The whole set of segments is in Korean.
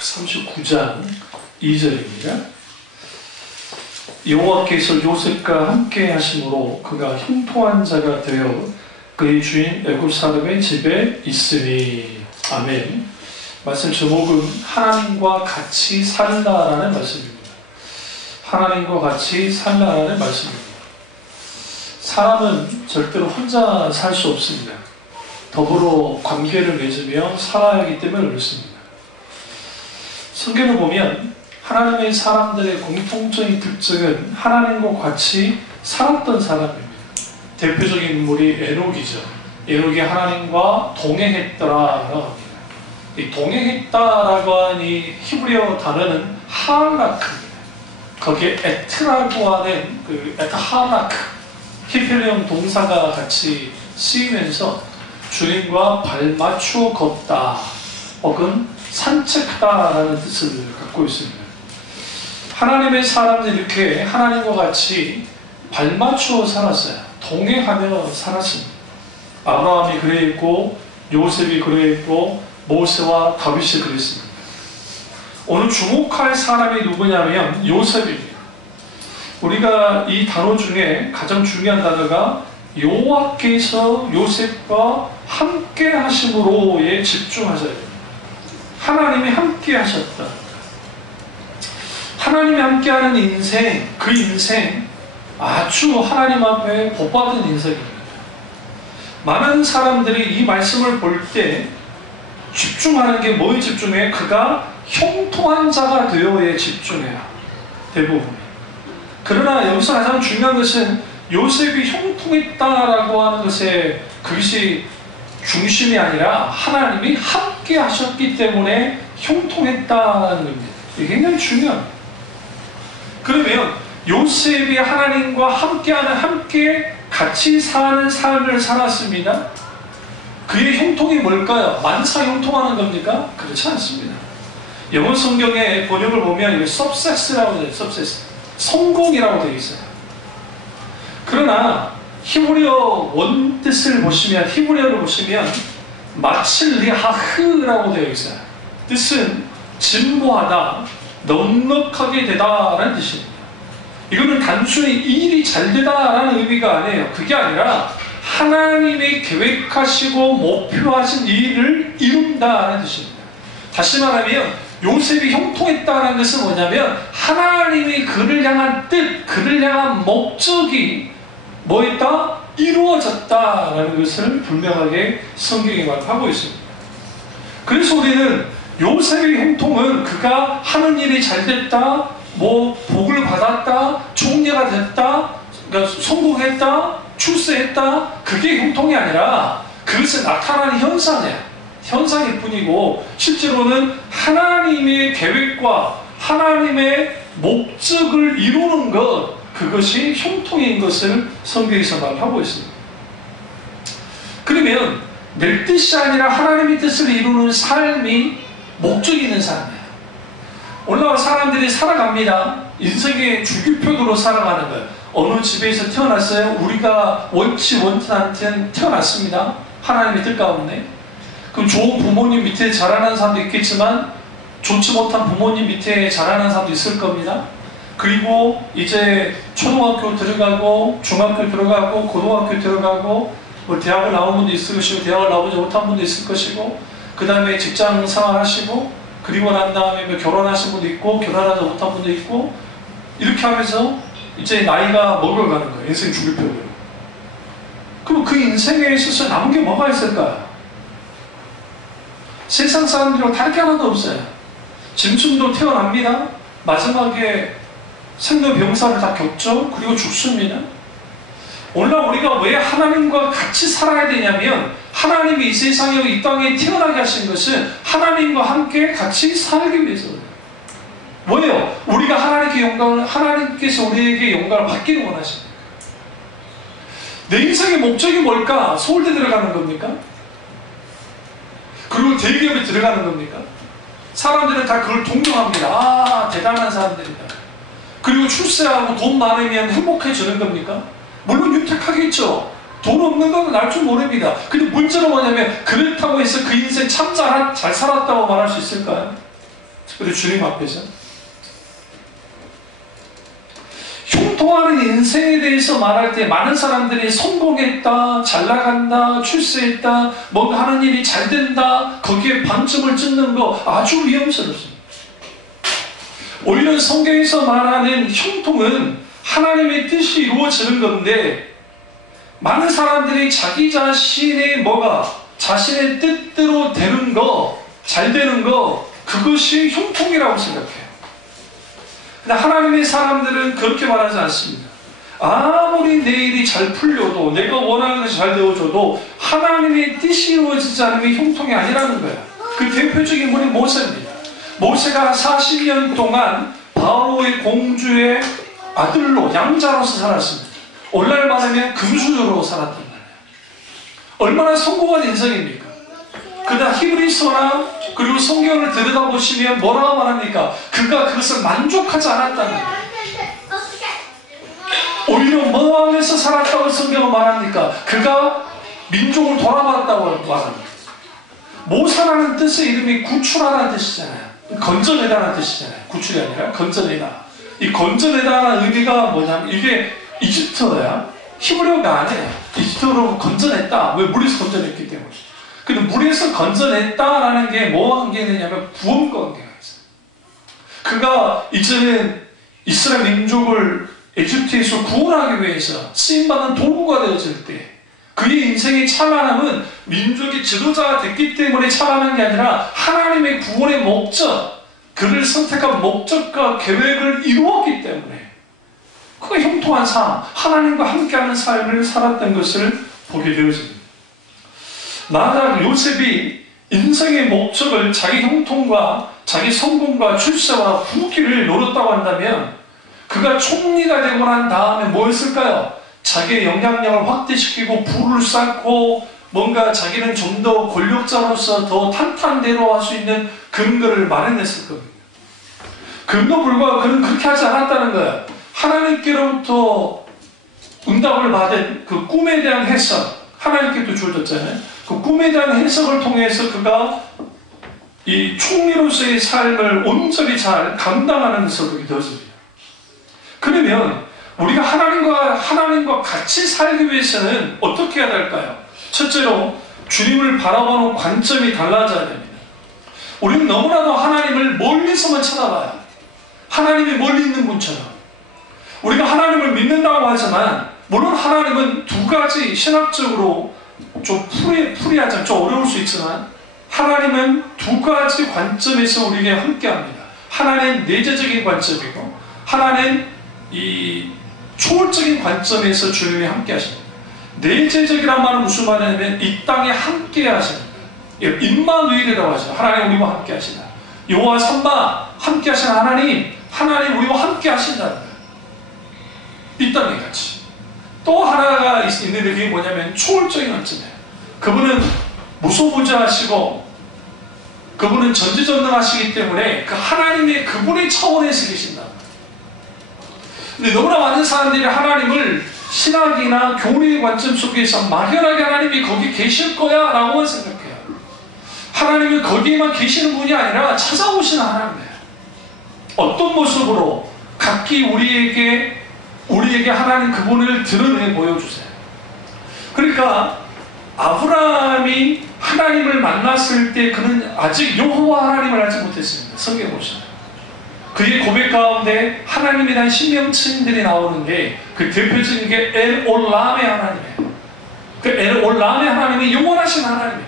39장 2절입니다. 여호와께서 요셉과 함께 하심으로 그가 형통한 자가 되어 그의 주인 애굽 사람의 집에 있으니. 아멘. 말씀 제목은 하나님과 같이 살라라는 말씀입니다. 하나님과 같이 살라라는 말씀입니다. 사람은 절대로 혼자 살 수 없습니다. 더불어 관계를 맺으며 살아야 하기 때문에 그렇습니다. 성경을 보면 하나님의 사람들의 공통적인 특징은 하나님과 같이 살았던 사람입니다. 대표적인 인물이 에녹이죠. 에녹이 하나님과 동행했더라라고 합니다. 이 동행했다라고 하는 이 히브리어 단어는 하라크입니다. 거기에 에트라고 하는 그 에트하라크, 히브리어 동사가 같이 쓰이면서 주님과 발맞추어 걷다 혹은 산책하다라는 뜻을 갖고 있습니다. 하나님의 사람들이 이렇게 하나님과 같이 발맞추어 살았어요. 동행하며 살았습니다. 아브라함이 그랬고 요셉이 그랬고 모세와 다윗이 그랬습니다. 오늘 주목할 사람이 누구냐면 요셉입니다. 우리가 이 단어 중에 가장 중요한 단어가 여호와께서 요셉과 함께 하심으로에 집중하셔야 됩니다. 하나님이 함께 하셨다. 하나님이 함께하는 인생, 그 인생 아주 하나님 앞에 복받은 인생입니다. 많은 사람들이 이 말씀을 볼 때 집중하는 게 뭐에 집중해? 그가 형통한 자가 되어에 집중해요. 대부분. 그러나 여기서 가장 중요한 것은 요셉이 형통했다라고 하는 것에 그것이 중심이 아니라 하나님이 함께 하셨기 때문에 형통했다는 겁니다. 이게 굉장히 중요합니다. 그러면 요셉이 하나님과 함께하는, 함께 같이 사는 삶을 살았습니다. 그의 형통이 뭘까요? 만사 형통하는 겁니까? 그렇지 않습니다. 영어 성경의 번역을 보면 이게 success라고 되어 있어요. success. 성공이라고 되어 있어요. 그러나 히브리어 원뜻을 보시면, 히브리어를 보시면 마칠리하흐라고 되어 있어요. 뜻은 진보하다, 넉넉하게 되다라는 뜻입니다. 이거는 단순히 일이 잘 되다라는 의미가 아니에요. 그게 아니라 하나님이 계획하시고 목표하신 일을 이룬다는 뜻입니다. 다시 말하면 요셉이 형통했다는 것은 뭐냐면 하나님이 그를 향한 뜻, 그를 향한 목적이 뭐였다? 이루어졌다라는 것을 분명하게 성경이 말하고 있습니다. 그래서 우리는 요셉의 형통은 그가 하는 일이 잘 됐다, 뭐 복을 받았다, 총리가 됐다, 그러니까 성공했다, 출세했다, 그게 형통이 아니라 그것은 나타나는 현상이야. 현상일 뿐이고 실제로는 하나님의 계획과 하나님의 목적을 이루는 것, 그것이 형통인 것을 성경에서 말하고 있습니다. 그러면 내 뜻이 아니라 하나님의 뜻을 이루는 삶이 목적이 있는 삶이에요. 오늘날 사람들이 살아갑니다. 인생의 주기표도로 살아가는 거예요. 어느 집에서 태어났어요? 우리가 원치 않든 태어났습니다. 하나님의 뜻 가운데. 그럼 좋은 부모님 밑에 자라는 사람도 있겠지만 좋지 못한 부모님 밑에 자라는 사람도 있을 겁니다. 그리고 이제 초등학교 들어가고 중학교 들어가고 고등학교 들어가고 뭐 대학을 나온 분도 있을 것이고 대학을 나오지 못한 분도 있을 것이고 그 다음에 직장 생활하시고 그리고 난 다음에 뭐 결혼하신 분도 있고 결혼하지 못한 분도 있고 이렇게 하면서 이제 나이가 먹어가는 거예요. 인생 주기표대로. 그럼 그 인생에 있어서 남은 게 뭐가 있을까요? 세상 사람들이랑 다를 게 하나도 없어요. 짐승도 태어납니다. 마지막에 생로병사를 다 겪죠. 그리고 죽습니다. 오늘날 우리가 왜 하나님과 같이 살아야 되냐면 하나님이 이 세상에 이 땅에 태어나게 하신 것은 하나님과 함께 같이 살기 위해서예요. 뭐예요? 우리가 하나님께서 우리에게 영광을 받기를 원하십니다. 내 인생의 목적이 뭘까? 서울대 들어가는 겁니까? 그리고 대기업에 들어가는 겁니까? 사람들은 다 그걸 동경합니다. 아, 대단한 사람들이다. 그리고 출세하고 돈 많으면 행복해지는 겁니까? 물론 윤택하겠죠. 돈 없는 건 날 줄 모릅니다. 근데 문제는 뭐냐면 그렇다고 해서 그 인생 참 잘 살았다고 말할 수 있을까요? 우리 주님 앞에서 형통하는 인생에 대해서 말할 때 많은 사람들이 성공했다, 잘 나간다, 출세했다, 뭔가 하는 일이 잘 된다, 거기에 방점을 찍는 거 아주 위험스럽습니다. 오히려 성경에서 말하는 형통은 하나님의 뜻이 이루어지는 건데, 많은 사람들이 자기 자신의 자신의 뜻대로 되는 거, 잘 되는 거, 그것이 형통이라고 생각해요. 근데 하나님의 사람들은 그렇게 말하지 않습니다. 아무리 내 일이 잘 풀려도, 내가 원하는 것이 잘 되어져도 하나님의 뜻이 이루어지지 않으면 형통이 아니라는 거예요. 그 대표적인 분이 모세입니다. 모세가 40년 동안 바로의 공주의 아들로, 양자로서 살았습니다. 오늘날 말하면 금수저로 살았단 말이에요. 얼마나 성공한 인생입니까? 그러나 히브리서나 그리고 성경을 들여다보시면 뭐라고 말합니까? 그가 그것을 만족하지 않았다는 거예요. 오히려 모함에서 살았다고 성경은 말합니까? 그가 민족을 돌아봤다고 말합니다. 모사라는 뜻의 이름이 구출하라는 뜻이잖아요. 건져내다라는 뜻이잖아요. 구출이 아니라 건져내다. 이 건져내다라는 의미가 뭐냐면, 이게 이집트어야. 히브리어가 아니에요. 이집트어로 건져냈다. 왜? 물에서 건져냈기 때문에. 근데 물에서 건져냈다라는 게 뭐와 관계가 있냐면 구원과 관계가 있어요. 그가 이제는 이스라엘 민족을 에집트에서 구원하기 위해서 쓰임받는 도구가 되어질 때, 그의 인생의 찬란함은 민족의 지도자가 됐기 때문에 찬란한 게 아니라 하나님의 구원의 목적, 그를 선택한 목적과 계획을 이루었기 때문에 그가 형통한 삶, 하나님과 함께하는 삶을 살았던 것을 보게 되어집니다. 만약 요셉이 인생의 목적을 자기 형통과 자기 성공과 출세와 부귀를 노렸다고 한다면, 그가 총리가 되고 난 다음에 뭐였을까요? 자기의 영향력을 확대시키고 부를 쌓고 뭔가 자기는 좀 더 권력자로서 더 탄탄대로 할 수 있는 근거를 마련했을 겁니다. 그럼에도 불구하고 그는 그렇게 하지 않았다는 거예요. 하나님께로부터 응답을 받은 그 꿈에 대한 해석, 하나님께 또 주어졌잖아요. 그 꿈에 대한 해석을 통해서 그가 이 총리로서의 삶을 온전히 잘 감당하는 것을 보게 되었습니다. 그러면 우리가 하나님과 같이 살기 위해서는 어떻게 해야 될까요? 첫째로 주님을 바라보는 관점이 달라져야 됩니다. 우리는 너무나도 하나님을 멀리서만 쳐다봐요. 하나님이 멀리 있는 분처럼. 우리가 하나님을 믿는다고 하지만, 물론 하나님은 두 가지 신학적으로 좀 풀이하자면 좀 어려울 수 있지만, 하나님은 두 가지 관점에서 우리에게 함께합니다. 하나는 내재적인 관점이고, 하나는 이 초월적인 관점에서 주님이 함께 하십니다. 내재적이란 말은 무슨 말이냐면 이 땅에 함께 하십니다. 임마누엘이라고 하죠. 하나님 우리와 함께 하시다. 여호와 삼마, 함께 하시는 하나님 우리와 함께 하신다는 거예요. 이 땅에 같이. 또 하나가 있는데 그게 뭐냐면 초월적인 관점이에요. 그분은 무소부재하시고 그분은 전지전능하시기 때문에 그 하나님의 그분의 차원에서 계신다. 근데 너무나 많은 사람들이 하나님을 신학이나 교리의 관점 속에서 막연하게 하나님이 거기 계실 거야 라고만 생각해요. 하나님은 거기에만 계시는 분이 아니라 찾아오시는 하나님이에요. 어떤 모습으로 각기 우리에게 하나님 그분을 드러내 보여주세요. 그러니까 아브라함이 하나님을 만났을 때 그는 아직 여호와 하나님을 알지 못했습니다. 성경에 보시면 그의 고백 가운데 하나님에 대한 신명칭들이 나오는데, 그 대표적인 게 엘올람의 하나님이에요. 그 엘올람의 하나님이 영원하신 하나님이에요.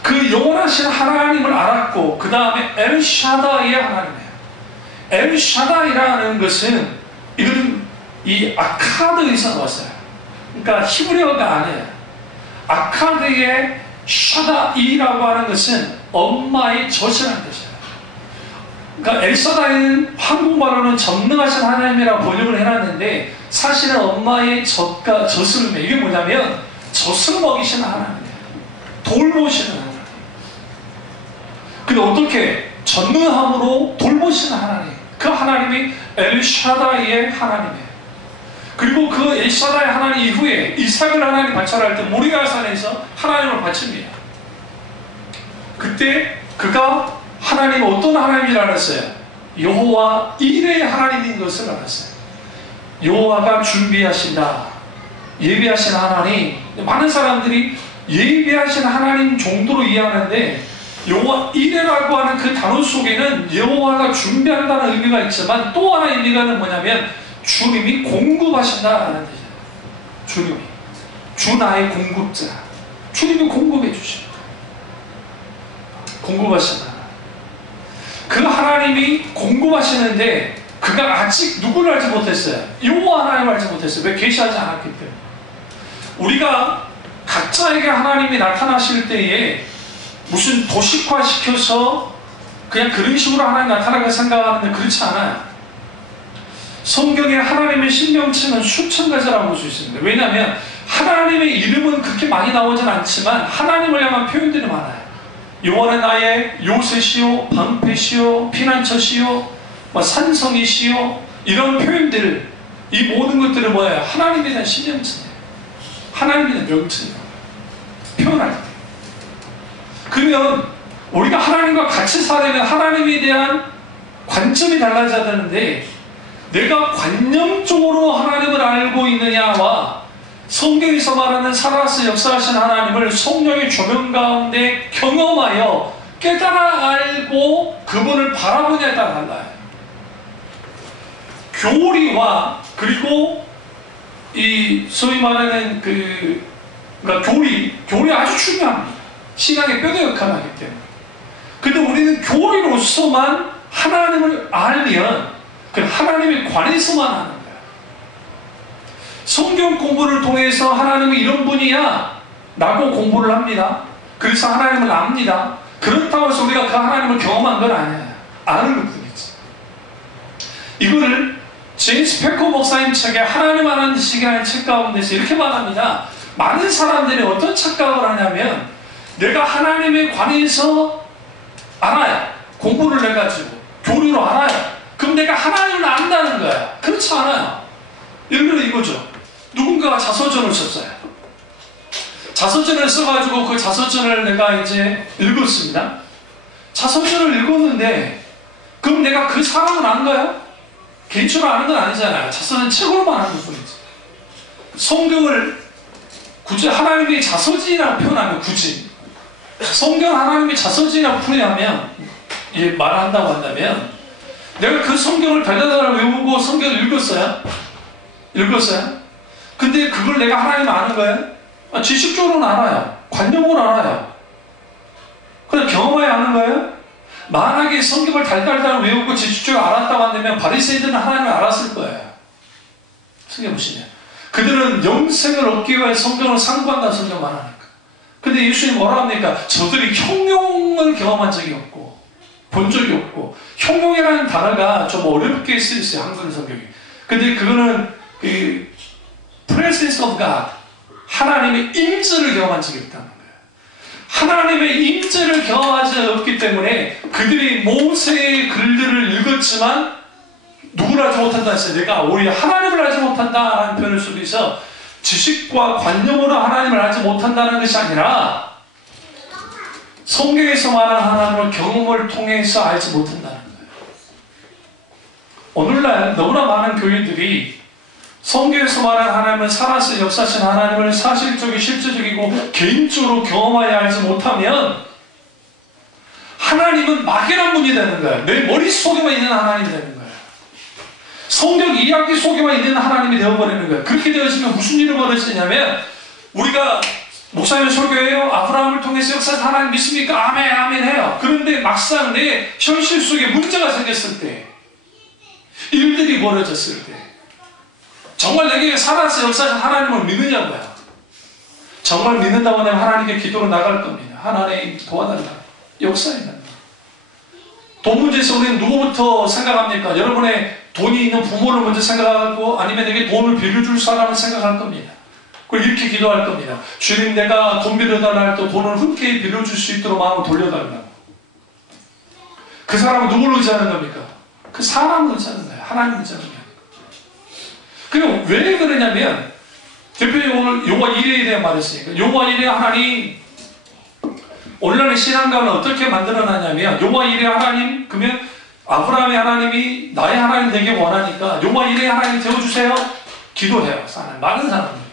그 영원하신 하나님을 알았고, 그 다음에 엘샤다이의 하나님이에요. 엘샤다이라는 것은 이거는 이 아카드에서 나왔어요. 그러니까 히브리어가 아니에요. 아카드의 샤다이라고 하는 것은 엄마의 젖이라는 뜻이에요. 그러니까 엘샤다이는 한국말로는 전능하신 하나님이라고 번역을 해놨는데, 사실은 엄마의 젖을, 이게 뭐냐면 젖을 먹이시는 하나님이에요. 돌보시는 하나님. 근데 어떻게 전능함으로 돌보시는 하나님, 그 하나님이 엘샤다이의 하나님이에요. 그리고 그 엘샤다이 하나님 이후에 이삭을 하나님 발전할 때 모리아 산에서 하나님을 바칩니다. 그때 그가 하나님 어떤 하나님인지 알았어요. 여호와 일의 하나님인 것을 알았어요. 여호와가 준비하신다, 예비하신 하나님. 많은 사람들이 예비하신 하나님 정도로 이해하는데, 여호와 일이라고 하는 그 단어 속에는 여호와가 준비한다는 의미가 있지만 또 하나 의미가 뭐냐면 주님이 공급하신다는 뜻이에요. 주님이, 주 나의 공급자, 주님이 공급해 주십니다. 공급하신다. 그 하나님이 공급하시는데 그가 아직 누구를 알지 못했어요? 여호와 하나님을 알지 못했어요. 왜? 계시하지 않았기 때문에. 우리가 각자에게 하나님이 나타나실 때에 무슨 도식화시켜서 그냥 그런 식으로 하나님 나타나게 생각하는데 그렇지 않아요. 성경에 하나님의 신명체는 수천 가지라고 볼 수 있습니다. 왜냐하면 하나님의 이름은 그렇게 많이 나오진 않지만 하나님을 향한 표현들이 많아요. 여호와는 나의 요새시요, 방패시요, 피난처시요, 산성이시요, 이런 표현들, 이 모든 것들은 뭐예요? 하나님에 대한 신명체예요. 하나님에 대한 명체예요. 표현할 때. 그러면 우리가 하나님과 같이 살려면 하나님에 대한 관점이 달라져야 되는데, 내가 관념적으로 하나님을 알고 있느냐와 성경에서 말하는 살아서 역사하신 하나님을 성령의 조명 가운데 경험하여 깨달아 알고 그분을 바라보냐에 따라 달라요. 교리와 그리고 이 소위 말하는 그러니까 교리 아주 중요합니다. 신앙의 뼈대 역할을 하기 때문에. 근데 우리는 교리로서만 하나님을 알면 그 하나님에 관해서만 하는 거야. 성경 공부를 통해서 하나님은 이런 분이야 라고 공부를 합니다. 그래서 하나님을 압니다. 그렇다고 해서 우리가 그 하나님을 경험한 건 아니야. 아는 것 뿐이지. 이거를 제임스 패커 목사님 책에 하나님 아는 지식이라는 책 가운데서 이렇게 말합니다. 많은 사람들이 어떤 착각을 하냐면, 내가 하나님에 관해서 알아요. 공부를 해가지고 교리로 알아요. 그럼 내가 하나님을 안다는 거야. 그렇지 않아요. 예를 들어 이거죠. 누군가가 자서전을 썼어요. 자서전을 써가지고 그 자서전을 내가 이제 읽었습니다. 자서전을 읽었는데 그럼 내가 그 사람을 안 거야? 개인적으로 아는 건 아니잖아요. 자서전 책으로만 아는 것뿐이지. 성경을 굳이 하나님의 자서전이라고 표현하면, 굳이 성경 하나님의 자서전이라고 표현하면, 말한다고 한다면, 내가 그 성경을 달달달 외우고 성경을 읽었어요? 근데 그걸 내가 하나님 아는 거예요? 지식적으로는 알아요. 관념으로 알아요. 그냥 경험하여 아는 거예요? 만약에 성경을 달달달 외우고 지식적으로 알았다고 한다면 바리새인들은 하나님을 알았을 거예요. 성경 보시면 그들은 영생을 얻기 위해 성경을 상고한다는 성경 말하니까. 근데 예수님 뭐라 합니까? 저들이 형용을 경험한 적이 없고 본 적이 없고. 형용이라는 단어가 좀 어렵게 쓰였어요, 한글 성경이. 근데 그거는 그 presence of God, 하나님의 임재를 경험한 적이 없다는 거예요. 하나님의 임재를 경험하지 없기 때문에 그들이 모세의 글들을 읽었지만 누구를 알지 못한다 했어요. 내가 오히려 하나님을 알지 못한다라는 표현을 속에서 지식과 관념으로 하나님을 알지 못한다는 것이 아니라 성경에서 말하는 하나님을 경험을 통해서 알지 못한다는 거예요. 오늘날 너무나 많은 교인들이 성경에서 말하는 하나님은 살아서 역사하신 하나님을 사실적이고 실제적이고 개인적으로 경험하여 알지 못하면 하나님은 막연한 분이 되는 거예요. 내 머릿속에만 있는 하나님이 되는 거예요. 성경 이야기 속에만 있는 하나님이 되어버리는 거예요. 그렇게 되어지면 무슨 일이 벌어지냐면, 우리가 목사님 설교해요. 아브라함을 통해서 역사하신 하나님 믿습니까? 아멘, 아멘 해요. 그런데 막상 내 현실 속에 문제가 생겼을 때, 일들이 벌어졌을 때, 정말 내게 살아서 역사하신 하나님을 믿느냐고요. 정말 믿는다고 하면 하나님께 기도로 나갈 겁니다. 하나님 도와달라. 역사해 달라. 돈 문제에서 우리는 누구부터 생각합니까? 여러분의 돈이 있는 부모를 먼저 생각하고, 아니면 내게 돈을 빌려줄 사람을 생각할 겁니다. 그리고 이렇게 기도할 겁니다. 주님, 내가 돈 빌려달라 할 때 돈을 흔쾌히 빌려줄 수 있도록 마음을 돌려달라고. 그 사람은 누구를 의지하는 겁니까? 그 사람을 의지하는 거예요. 하나님을 의지하는 거예요. 그리고 왜 그러냐면, 대표님 오늘 여호와 이레에 대한 말을 했으니까, 여호와 이레 하나님, 오늘날의 신앙가는 어떻게 만들어놨냐면 여호와 이레 하나님, 그러면 아브라함의 하나님이 나의 하나님 되게 원하니까 여호와 이레 하나님 되어주세요. 기도해요. 많은 사람들이.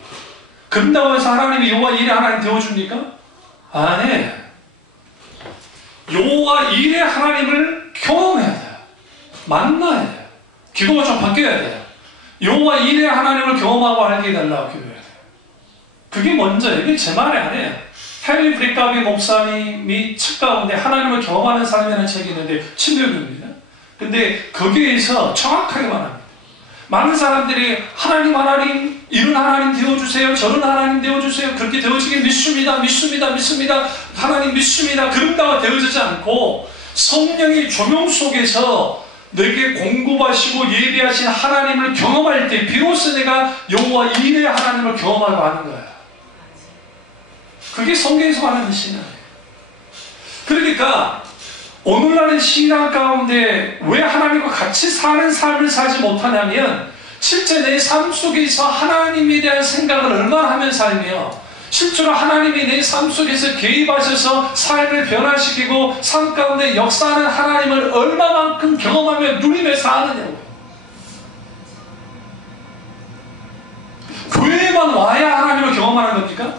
그런다고 해서 하나님이 여호와 이레 하나님 되어줍니까? 아니, 여호와 이레 하나님을 경험해야 돼요. 만나야 돼요. 기도가 좀 바뀌어야 돼요. 여호와 이레 하나님을 경험하고 알게 해달라고 기도해야 돼요. 그게 먼저, 이게 제 말이 아니에요. 헨리 브리카비 목사님이 책 가운데 하나님을 경험하는 삶이라는 책이 있는데 친밀교입니다. 근데 거기에서 정확하게 말합니다. 많은 사람들이 하나님 이런 하나님 되어주세요, 저런 하나님 되어주세요, 그렇게 되어지길 믿습니다, 하나님 믿습니다. 그런다고 되어지지 않고 성령의 조명 속에서 내게 공급하시고 예비하신 하나님을 경험할 때 비로소 내가 여호와 이레 하나님을 경험하고 하는 거예요. 그게 성경에서 말하는 신앙이에요. 그러니까 오늘날의 신앙 가운데 왜 하나님과 같이 사는 삶을 살지 못하냐면 실제 내 삶 속에서 하나님에 대한 생각을 얼마나 하면서 살며 실제로 하나님이 내 삶 속에서 개입하셔서 삶을 변화시키고 삶 가운데 역사하는 하나님을 얼마만큼 경험하며 누리며 사느냐고요. 교회에만 와야 하나님을 경험하는 겁니까?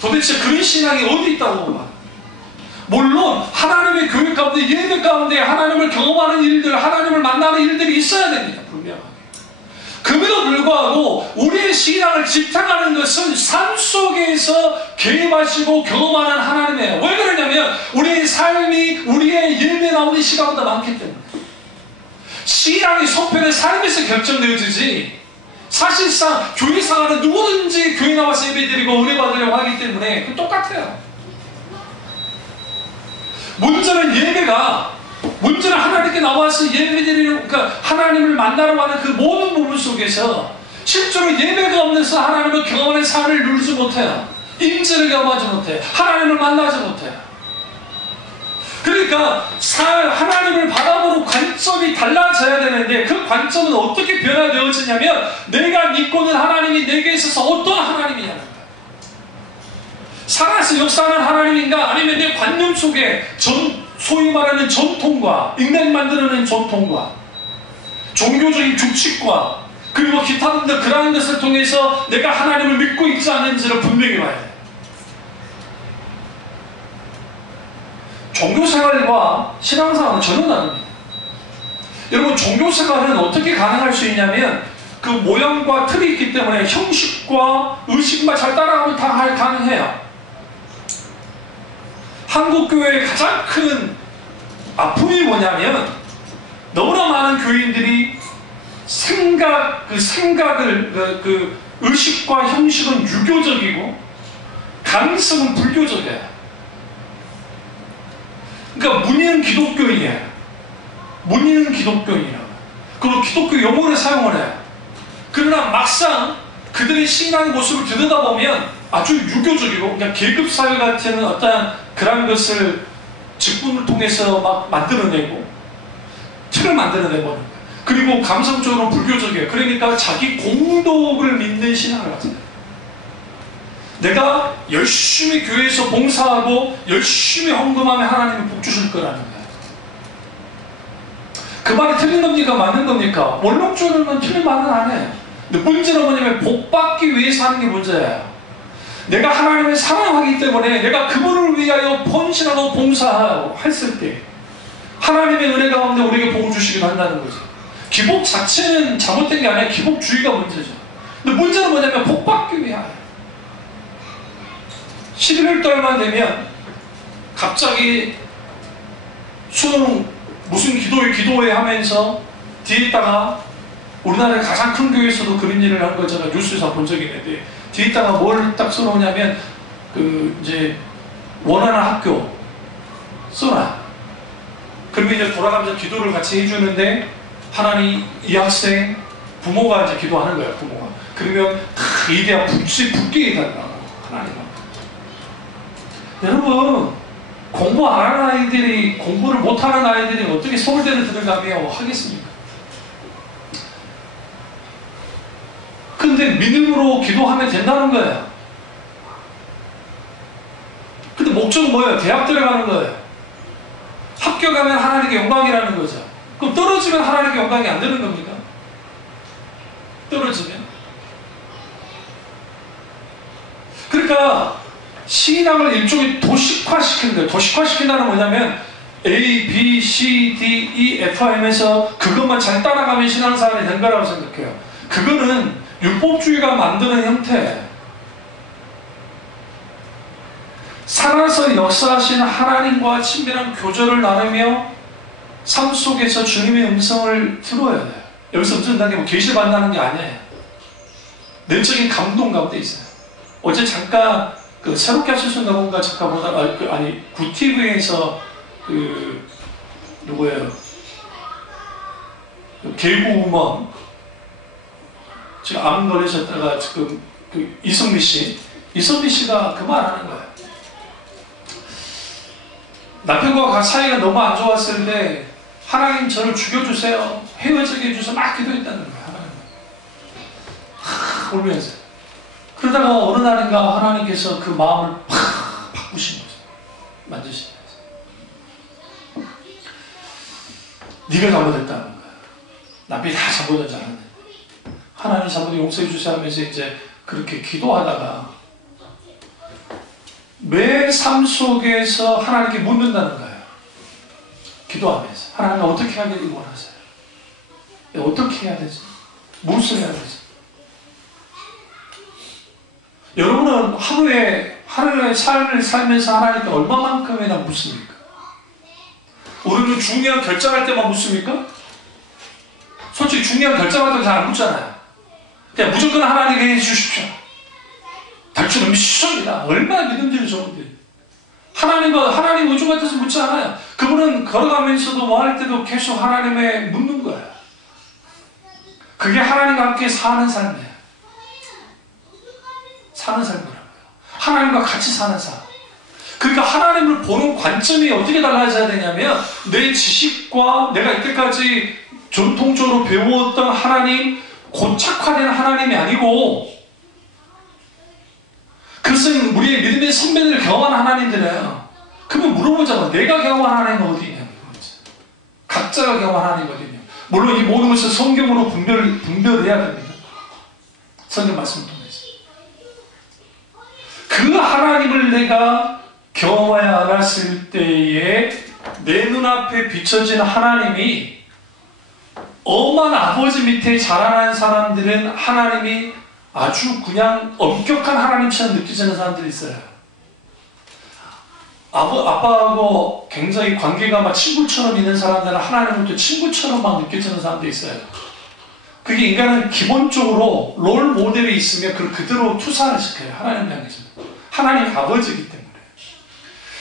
도대체 그런 신앙이 어디 있다고 봐. 물론 하나님의 교회 가운데 예배 가운데 하나님을 경험하는 일들, 하나님을 만나는 일들이 있어야 됩니다. 분명하게. 그럼에도 불구하고 우리의 신앙을 지탱하는 것은 삶 속에서 개입하시고 경험하는 하나님이에요. 왜 그러냐면 우리의 삶이 우리의 예배 나오는 시간보다 많기 때문에. 신앙의 속편은 삶에서 결정되어지지 사실상 교회 생활은 누구든지 교회 나와서 예배드리고 은혜 받으려고 하기 때문에 그 똑같아요. 문제는 하나님께 나와서 예배드리는, 그러니까 하나님을 만나러 가는 그 모든 부분 속에서 실제로 예배가 없는서 하나님을 경험하는 삶을 누리지 못해요. 임재를 경험하지 못해요. 하나님을 만나지 못해요. 그러니까 하나님을 바라보는 관점이 달라져야 되는데 그 관점은 어떻게 변화되어지냐면 내가 믿고는 하나님이 내게 있어서 어떤 하나님이냐는 거예요. 살아서 역사하는 하나님인가 아니면 내 관념 속에 소위 말하는 전통과 인간 만드는 전통과 종교적인 규칙과 그리고 기타 등등 그러한 것을 통해서 내가 하나님을 믿고 있지 않는지를 분명히 봐야 돼요. 종교생활과 신앙생활은 전혀 다릅니다. 여러분, 종교생활은 어떻게 가능할 수 있냐면 그 모양과 틀이 있기 때문에 형식과 의식만 잘 따라가면 다 가능해요. 한국교회의 가장 큰 아픔이 뭐냐면 너무나 많은 교인들이 그 의식과 형식은 유교적이고 가능성은 불교적이에요. 그러니까 문의는 기독교인이에요. 문의는 기독교인이라고. 그리고 기독교 용어를 사용을 해요. 그러나 막상 그들의 신앙의 모습을 들여다보면 아주 유교적이고 그냥 계급사회 같은 어떠한 그런 것을 직분을 통해서 막 만들어내고 틀을 만들어내고 하는 거예요. 그리고 감성적으로 불교적이에요. 그러니까 자기 공덕을 믿는 신앙을 가져요. 내가 열심히 교회에서 봉사하고 열심히 헌금하면 하나님이 복 주실 거라는 거예요. 그 말이 틀린 겁니까? 맞는 겁니까? 원론적으로는 틀린 말은 안 해요. 근데 문제는 뭐냐면 복 받기 위해서 하는 게 문제예요. 내가 하나님을 사랑하기 때문에 내가 그분을 위하여 헌신하고 봉사하고 했을 때 하나님의 은혜 가운데 우리에게 복을 주시기도 한다는 거죠. 기복 자체는 잘못된 게 아니라 기복주의가 문제죠. 근데 문제는 뭐냐면 복 받기 위하여 11월달만 되면 갑자기 수능 무슨 기도회 하면서 뒤에다가 우리나라의 가장 큰 교회에서도 그런 일을 한 거 제가 뉴스에서 본 적이 있는데 뒤에다가 뭘 딱 써놓냐면 이제 원하는 학교 써놔. 그리고 이제 돌아가면서 기도를 같이 해주는데 하나님 이 학생 부모가 이제 기도하는 거예요. 부모가. 그러면 이대야 붙게 해달라고 하나님. 여러분, 공부 안 하는 아이들이, 공부를 못하는 아이들이 어떻게 서울대를 들어가며 하겠습니까? 근데 믿음으로 기도하면 된다는 거예요. 근데 목적은 뭐예요? 대학 들어가는 거예요. 합격하면 하나님께 영광이라는 거죠. 그럼 떨어지면 하나님께 영광이 안 되는 겁니까? 떨어지면. 그러니까 신앙을 일종의 도식화시키는 거예요. 도식화시킨다는 뭐냐면 A, B, C, D, E, F 하면서 그것만 잘 따라가면 신앙생활이 된 거라고 생각해요. 그거는 율법주의가 만드는 형태예요. 살아서 역사하신 하나님과 친밀한 교제를 나누며 삶 속에서 주님의 음성을 들어야 돼요. 여기서 음성 듣는 게 뭐 계시를 만나는 게 아니에요. 내적인 감동 가운데 있어요. 어제 잠깐 그 새롭게 하셨는가 뭔가 잠깐 보다가 아니 구TV에서 누구예요? 개구우먼 지금 암 걸리셨다가 지금 이선미 씨가 그 말 하는 거예요. 남편과 사이가 너무 안 좋았을 때 하나님 저를 죽여주세요, 헤어지게 해주세요 막 기도했다는 거예요. 하나님 울면서. 그러다가 어느 날인가 하나님께서 그 마음을 팍 바꾸신 거죠. 만지시면서 네가 잘못했다는 거야. 남편이 다 잘못한 줄 알았는데 하나님 잘못 용서해 주세요 하면서 이제 그렇게 기도하다가 매 삶 속에서 하나님께 묻는다는 거예요. 기도하면서 하나님 어떻게 하기를 원하세요? 어떻게 해야 되지? 무엇을 해야 되지? 여러분은 하루의 삶을 살면서 하나님께 얼마만큼이나 묻습니까? 우리는 중요한 결정할 때만 묻습니까? 솔직히 중요한 결정할 때 잘 안 묻잖아요. 그냥 무조건 하나님께 해주십시오. 당신은 믿습니다. 얼마나 믿음들이 좋은데. 하나님 의존 같아서 묻지 않아요. 그분은 걸어가면서도 뭐 할 때도 계속 하나님에 묻는 거예요. 그게 하나님과 함께 사는 삶이에요. 사는 삶이라고요. 하나님과 같이 사는 삶. 그러니까 하나님을 보는 관점이 어떻게 달라져야 되냐면 내 지식과 내가 이때까지 전통적으로 배웠던 하나님, 고착화된 하나님이 아니고 그것은 우리의 믿음의 선배들을 경험한 하나님들이에요. 그러면 물어보자면 내가 경험한 하나님은 어디 있냐고. 각자가 경험한 하나님은 어디 있냐고. 물론 이 모든 것을 성경으로 분별을 해야 됩니다. 성경 말씀을 통해서. 그 하나님을 내가 경험하여 알았을 때에 내 눈앞에 비춰진 하나님이 엄한 아버지 밑에 자라난 사람들은 하나님이 아주 그냥 엄격한 하나님처럼 느껴지는 사람들이 있어요. 아빠하고 굉장히 관계가 막 친구처럼 있는 사람들은 하나님부터 친구처럼 막 느껴지는 사람도 있어요. 그게 인간은 기본적으로 롤 모델이 있으면 그걸 그대로 투사를 시켜요. 하나님 향해서. 하나님 아버지이기 때문에.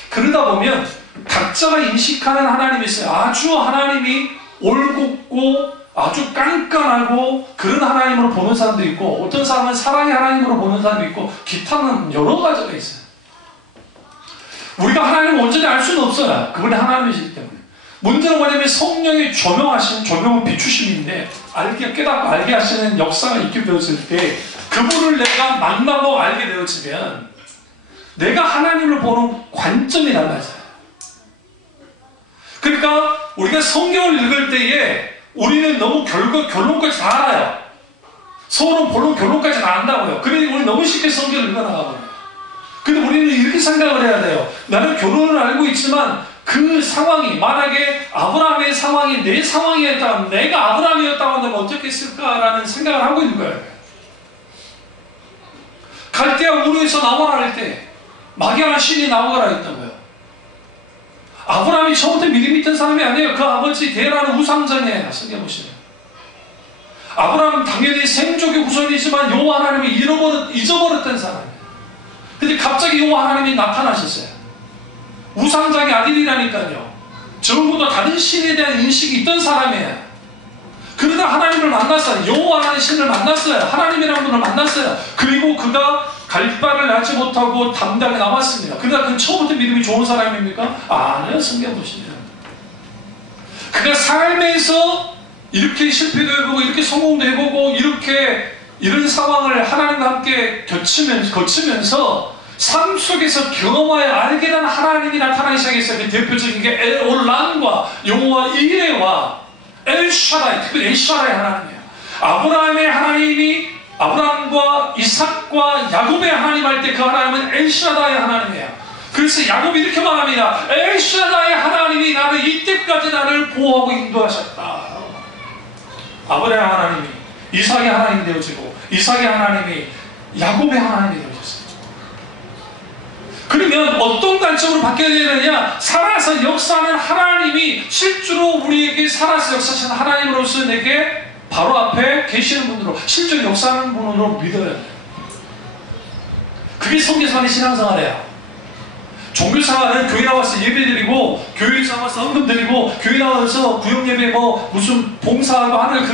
그러다 보면 각자가 인식하는 하나님이 있어요. 아주 하나님이 올곧고 아주 깐깐하고 그런 하나님으로 보는 사람도 있고 어떤 사람은 사랑의 하나님으로 보는 사람도 있고 기타는 여러 가지가 있어요. 우리가 하나님을 온전히 알 수는 없어요. 그분이 하나님이시기 때문에. 문제는 뭐냐면 성령의 조명은 비추심인데 깨닫고 알게 하시는 역사가 있게 되었을 때 그분을 내가 만나고 알게 되어지면 내가 하나님을 보는 관점이 달라져요. 그러니까 우리가 성경을 읽을 때에 우리는 너무 결론까지 다 알아요. 서울은 본론 결론까지 다 안다고요. 그러니 우리 너무 쉽게 성경을 읽어나가거든요. 근데 우리는 이렇게 생각을 해야 돼요. 나는 결론을 알고 있지만 그 상황이 만약에 아브라함의 상황이 내 상황이었다면 내가 아브라함이었다고 한다면 어떻게 했을까라는 생각을 하고 있는 거예요. 갈대아 우르에서 나오라 할 때 마귀하는 신이 나오라 했다고요. 아브라함이 처음부터 믿음 있던 사람이 아니에요. 그 아버지 데라는 우상장이에요. 성경 보시면. 아브라함은 당연히 생족의 후손이지만 여호와 하나님을 잊어버렸던 사람이에요. 근데 갑자기 여호와 하나님이 나타나셨어요. 우상장의 아들이라니까요. 저보다 다른 신에 대한 인식이 있던 사람이에요. 그러다 하나님을 만났어요. 여호와라는 신을 만났어요. 하나님이라는 분을 만났어요. 그리고 그가 갈 바를 낳지 못하고 담대하게 남았습니다. 그러다 그는 처음부터 믿음이 좋은 사람입니까? 아니요. 성경 보시면 그가 삶에서 이렇게 실패도 해보고 이렇게 성공도 해보고 이런 상황을 하나님과 함께 거치면서 삶 속에서 경험하여 알게 된 하나님이 나타나기 시작했어요. 그 대표적인 게 엘올란과 여호와 이레와 엘샤다이, 특별히 엘샤다이 하나님이에요. 아브라함의 하나님이 아브라함과 이삭과 야곱의 하나님 할 때 그 하나님은 엘샤다이 하나님이에요. 그래서 야곱이 이렇게 말합니다. 엘샤다이 하나님이 나를 이때까지 나를 보호하고 인도하셨다. 아브라함 하나님이 이삭의 하나님이 되어지고 이삭의 하나님이 야곱의 하나님이 되어졌어요. 그러면 어떤 관점으로 바뀌어야 되느냐? 살아서 역사하는 하나님이 실제로 우리에게 살아서 역사하시는 하나님으로서 내게 바로 앞에 계시는 분으로 실제로 역사하는 분으로 믿어야 돼요. 그게 성교사만의 신앙생활이에요. 종교생활은 교회 나와서 예배드리고 교회 나와서 헌금 드리고 교회 나와서 구역예배 뭐 무슨 봉사하고 하는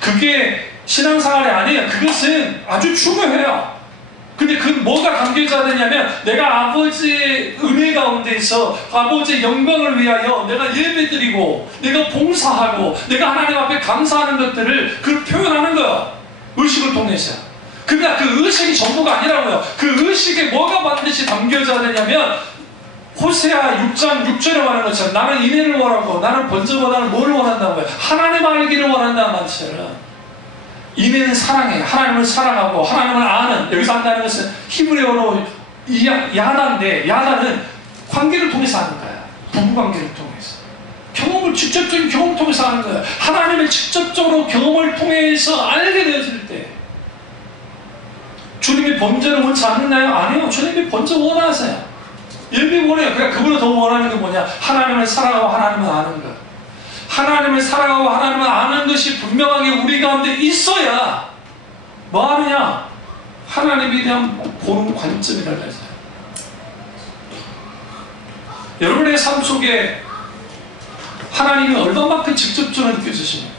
그게 신앙생활이 아니에요. 그것은 아주 중요해요. 근데 그 뭐가 담겨져 되냐면 내가 아버지의 은혜 가운데서 아버지의 영광을 위하여 내가 예배드리고 내가 봉사하고 내가 하나님 앞에 감사하는 것들을 그 표현하는 거야. 의식을 통해서. 그러니까 그 의식이 전부가 아니라고요. 그 의식에 뭐가 반드시 담겨져 되냐면 호세아 6장 6절에 말하는 것처럼 나는 인애를 원하고 나는 번제보다는 뭐를 원한다고요? 하나님 알기를 원한다는 말처럼 인애는 사랑해. 하나님을 사랑하고 하나님을 아는. 여기서 한다는 것은 히브리어로 야다인데 야다는 관계를 통해서 하는 거야. 부부관계를 통해서. 경험을 직접적인 경험을 통해서 하는 거야. 하나님을 직접적으로 경험을 통해서 알게 되어질 때 주님이 번제를 원치 않느냐요? 아니요. 주님이 번제 원하세요. 예배 원해요. 그러니까 그보다 더 원하는 게 뭐냐? 하나님을 사랑하고 하나님을 아는 것. 하나님을 사랑하고 하나님을 아는 것이 분명하게 우리 가운데 있어야 뭐 하느냐? 하나님에 대한 보는 관점이 달라져요. 여러분의 삶 속에 하나님이 얼마만큼 직접적으로 느껴지십니까?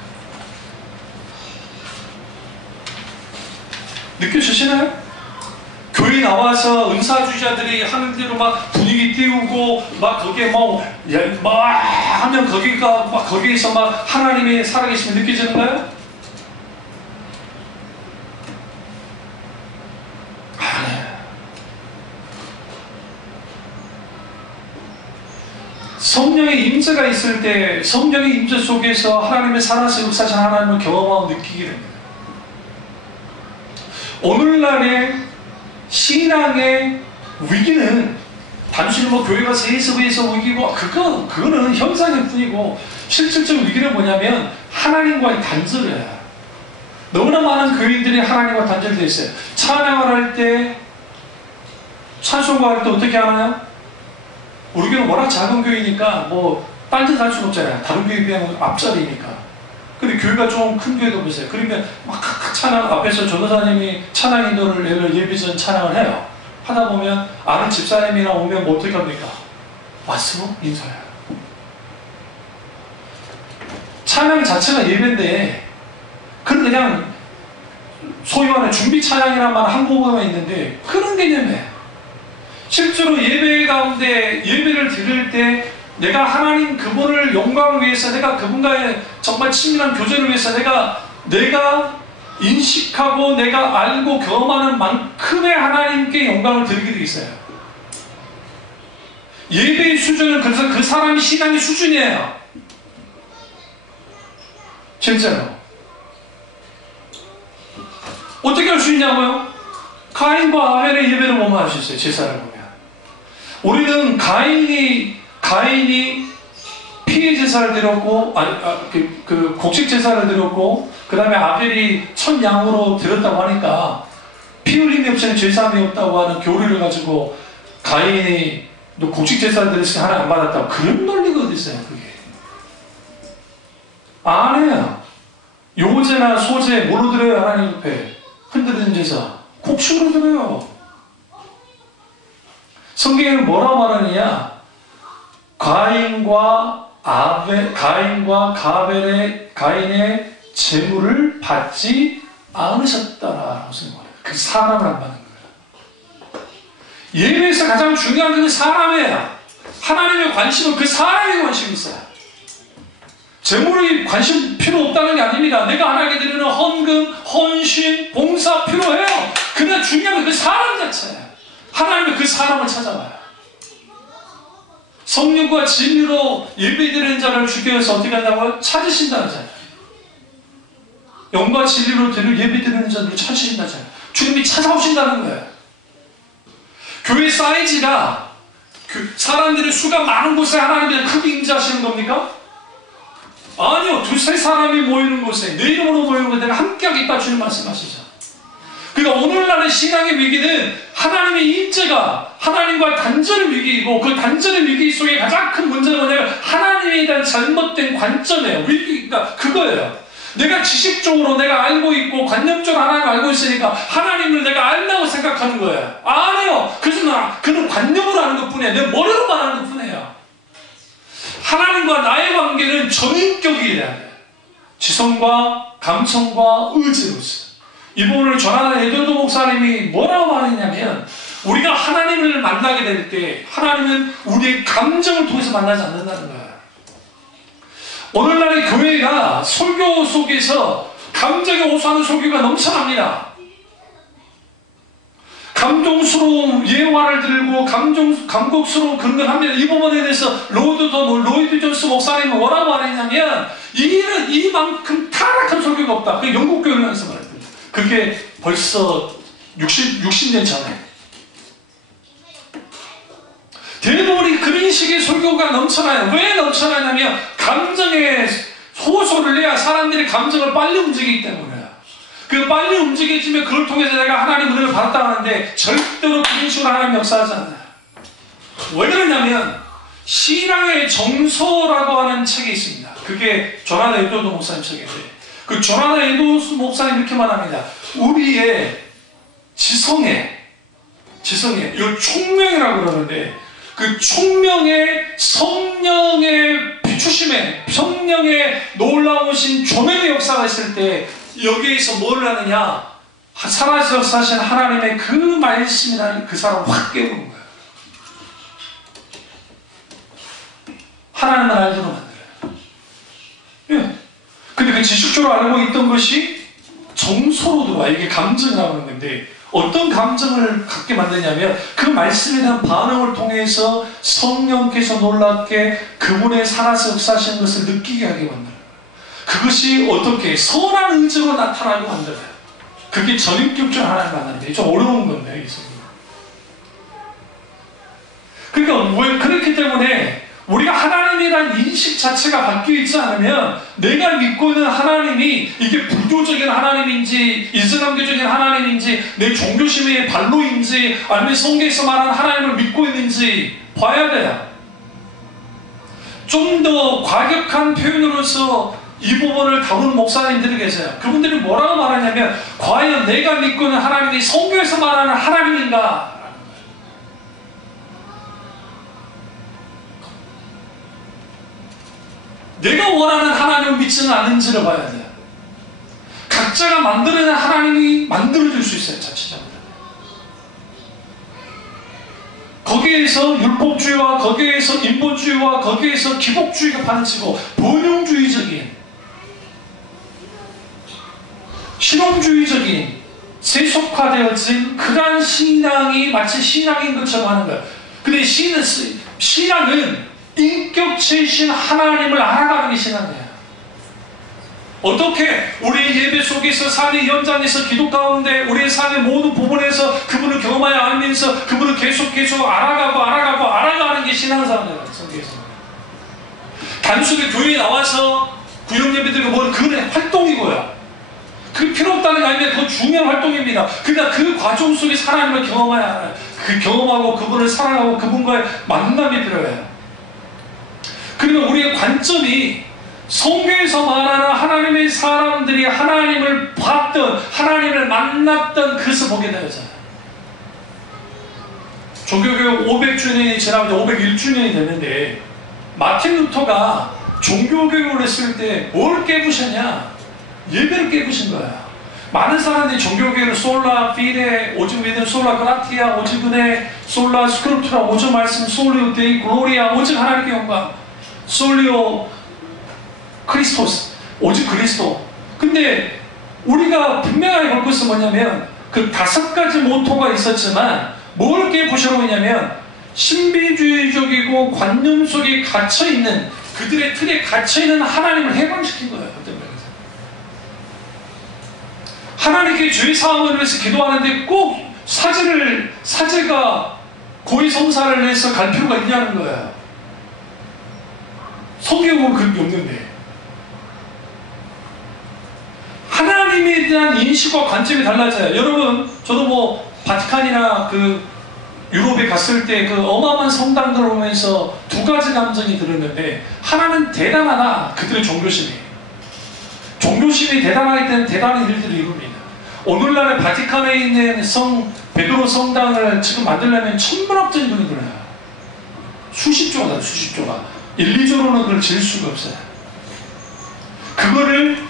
느껴지시나요? 교회 나와서 은사주자들이 하는 대로 막 분위기 띄우고 막 거기에 막 하면 거기에서 막 하나님이 살아계심이 느껴지는가요? 아니에요. 성령의 임재가 있을 때 성령의 임재 속에서 하나님의 살아서 역사하신 하나님을 경험하고 느끼게 됩니다. 오늘날의 신앙의 위기는 단순히 뭐 교회가 세습에서 위기고 그거는 현상일 뿐이고 실질적 위기는 뭐냐면 하나님과의 단절이에요. 너무나 많은 교인들이 하나님과 단절되어 있어요. 찬양을 할 때 찬송가 할 때 어떻게 하나요? 우리 교회는 워낙 작은 교회니까 뭐 딴짓 할 수는 없잖아요. 다른 교회에 비하면 앞자리니까. 근데 교회가 좀 큰 교회도 보세요. 그러면 막 찬양 앞에서 전도사님이 찬양 인도를 예배 전 찬양을 해요. 하다 보면 아는 집사님이나 오면 뭐 어떻게 합니까? 왔어? 인사해요. 찬양 자체가 예배인데 그냥 소위 말하는 준비 찬양이란 말 한국어만 있는데 그런 개념이에요. 실제로 예배 가운데 예배를 드릴 때 내가 하나님 그분을 영광을 위해서 내가 그분과의 정말 친밀한 교제를 위해서 내가 인식하고 내가 알고 경험하는 만큼의 하나님께 영광을 드리게 되어 있어요. 예배의 수준은 그래서 그 사람이 신앙의 수준이에요. 실제로 어떻게 할 수 있냐고요? 가인과 아벨의 예배를 보면 할 수 있어요. 제사를 보면 우리는 가인이 피의 제사를 드렸고 곡식 제사를 드렸고 그 다음에 아벨이 첫 양으로 드렸다고 하니까 피 흘림이 없이는 죄사함이 없다고 하는 교리를 가지고 가인이 너 곡식 제사를 드렸으니 하나 안 받았다고 그런 논리가 어디 있어요? 그게 아니에요. 요제나 소제 뭘로 드려요? 하나님 옆에 흔들리는 제사 곡식으로 드려요. 성경에는 뭐라 말하느냐? 가인과 가인의 재물을 받지 않으셨다라고 생각해요. 그 사람을 안 받는 거예요. 예배에서 가장 중요한 건 사람이에요. 하나님의 관심은 그 사람의 관심이 있어요. 재물이 관심 필요 없다는 게 아닙니다. 내가 하나님께 드리는 헌금, 헌신, 봉사 필요해요. 그러나 중요한 건 그 사람 자체예요. 하나님은 그 사람을 찾아와요. 성령과 진리로 예배드리는 자를 주께서 어떻게 한다고요? 찾으신다잖아요. 영과 진리로 예배드리는 자를 찾으신다잖아요. 주님이 찾아오신다는 거예요. 교회 사이즈가 사람들의 수가 많은 곳에 하나님이 크게 임재하시는 겁니까? 아니요. 두세 사람이 모이는 곳에 내 이름으로 모이는 곳에 내가 함께하겠다 주님 말씀하시죠. 그러니까 오늘날의 신앙의 위기는 하나님의 임재가 하나님과 단절의 위기이고, 그 단절의 위기 속에 가장 큰 문제는 뭐냐면 하나님에 대한 잘못된 관점이에요. 위기가 그거예요. 내가 지식적으로 내가 알고 있고 관념적으로 하나님을 알고 있으니까 하나님을 내가 안다고 생각하는 거예요. 아니요. 그래서 그는 관념으로 하는 것뿐이에요. 내 머리로만 하는 것뿐이에요. 하나님과 나의 관계는 전인격이어야 돼요. 지성과 감성과 의지로서. 이 부분을 전하는 에도드 목사님이 뭐라고 말했냐면, 우리가 하나님을 만나게 될 때 하나님은 우리의 감정을 통해서 만나지 않는다는 거예요. 오늘날의 교회가 설교 속에서 감정에 호소하는 설교가 넘쳐납니다. 감동스러운 예화를 들고 감격스러운 그런 걸 합니다. 이 부분에 대해서 로이드 존스 목사님은 뭐라고 말했냐면, 이만큼 타락한 설교가 없다. 그 영국 교회에서 말했습니다. 그게 벌써 60년 전에. 대부분이 그런 식의 설교가 넘쳐나요. 왜 넘쳐나냐면 감정에 호소를 해야 사람들이 감정을 빨리 움직이기 때문에요. 그 빨리 움직여지면 그걸 통해서 내가 하나님 은혜를 받았다 하는데 절대로 그런 식으로 하나님 역사하지 않아요. 왜 그러냐면 신앙의 정서라고 하는 책이 있습니다. 그게 조나단 에드워드 목사님 책인데, 그 조나단 에드워드 목사님 이렇게 말합니다. 우리의 지성에 이걸 총명이라고 그러는데, 그 총명의 성령의 비추심에 성령의 놀라우신 조명의 역사가 있을 때 여기에서 뭘 하느냐, 살아서 사신 하나님의 그 말씀이라는 그 사람을 확 깨우는 거예요. 하나님을 알도록 만들어요. 예. 근데 그 지식적으로 알고 있던 것이 정서로 들어와. 이게 감정이라고 하는 건데, 어떤 감정을 갖게 만드냐면 그 말씀에 대한 반응을 통해서 성령께서 놀랍게 그분의 살아서 역사하시는 것을 느끼게 하게 만들어요. 그것이 어떻게 선한 의지로 나타나게 만들어요. 그게 전인격적 하나님 만나는데 좀 어려운 건데, 그러니까 왜 그렇기 때문에 우리가 하나님이란 인식 자체가 바뀌어 있지 않으면 내가 믿고 있는 하나님이 이게 불교적인 하나님인지 이슬람교적인 하나님인지 내 종교심의 발로인지 아니면 성경에서 말하는 하나님을 믿고 있는지 봐야 돼요. 좀 더 과격한 표현으로서 이 부분을 다루는 목사님들이 계세요. 그분들이 뭐라고 말하냐면, 과연 내가 믿고 있는 하나님이 성경에서 말하는 하나님인가? 내가 원하는 하나님을 믿지는 않는지를 봐야 돼요. 각자가 만들어낸 하나님이 만들어질 수 있어요. 자체적으로. 거기에서 율법주의와 거기에서 인본주의와 거기에서 기복주의가 파헤치고 번영주의적인 실용주의적인 세속화되어진 그러한 신앙이 마치 신앙인 것처럼 하는 거예요. 근데 신앙은 인격체이신 하나님을 알아가는 게 신앙이에요. 어떻게 우리의 예배 속에서 삶의 현장에서 기도 가운데 우리의 삶의 모든 부분에서 그분을 경험하여 알면서 그분을 계속 알아가는 게 신앙생활이에요. 성경에서 단순히 교회에 나와서 구역 예배드리고 뭐 그건 활동이고요. 그게 필요 없다는 게 아닌데 그건 중요한 활동입니다. 그러니까 그 과정 속에서 하나님을 경험해야 알아요. 그 경험하고 그분을 사랑하고 그분과의 만남이 필요해요. 그러면 우리의 관점이 성경에서 말하는 하나님의 사람들이 하나님을 봤던, 하나님을 만났던 그것을 보게 되잖아요. 종교개혁 500주년이 지나고 501주년이 됐는데, 마틴 루터가 종교개혁을 했을 때 뭘 깨부셨냐? 예배를 깨부신 거야. 많은 사람들이 종교개혁을 솔라 피데, 오직 믿음, 솔라 그라티아, 오직 은혜, 솔라 스크립투라, 오직 말씀, 솔리오 데이 글로리아, 오직 하나님께 영광, 솔리오 크리스토스, 오직 그리스도. 근데 우리가 분명하게 볼 것은 뭐냐면 그 5가지 모토가 있었지만 뭘 깨부시라고 했냐면 신비주의적이고 관념 속에 갇혀있는, 그들의 틀에 갇혀있는 하나님을 해방시킨 거예요. 어떤 면에서 하나님께 죄 사함을 위해서 기도하는데 꼭 사제가 고해성사를 해서 갈 필요가 있냐는 거예요. 성경은 그런 게 없는데. 하나님에 대한 인식과 관점이 달라져요. 여러분, 저도 뭐 바티칸이나 그 유럽에 갔을 때 그 어마어마한 성당들을 보면서 두 가지 감정이 들었는데, 하나는 대단하다. 그들의 종교심이 대단하기 때문에 대단한 일들을 이룹니다. 오늘날의 바티칸에 있는 성 베드로 성당을 지금 만들려면 천문학적인 돈이 들어요. 수십조가. 1, 2조로는 그걸 지을 수가 없어요. 그거를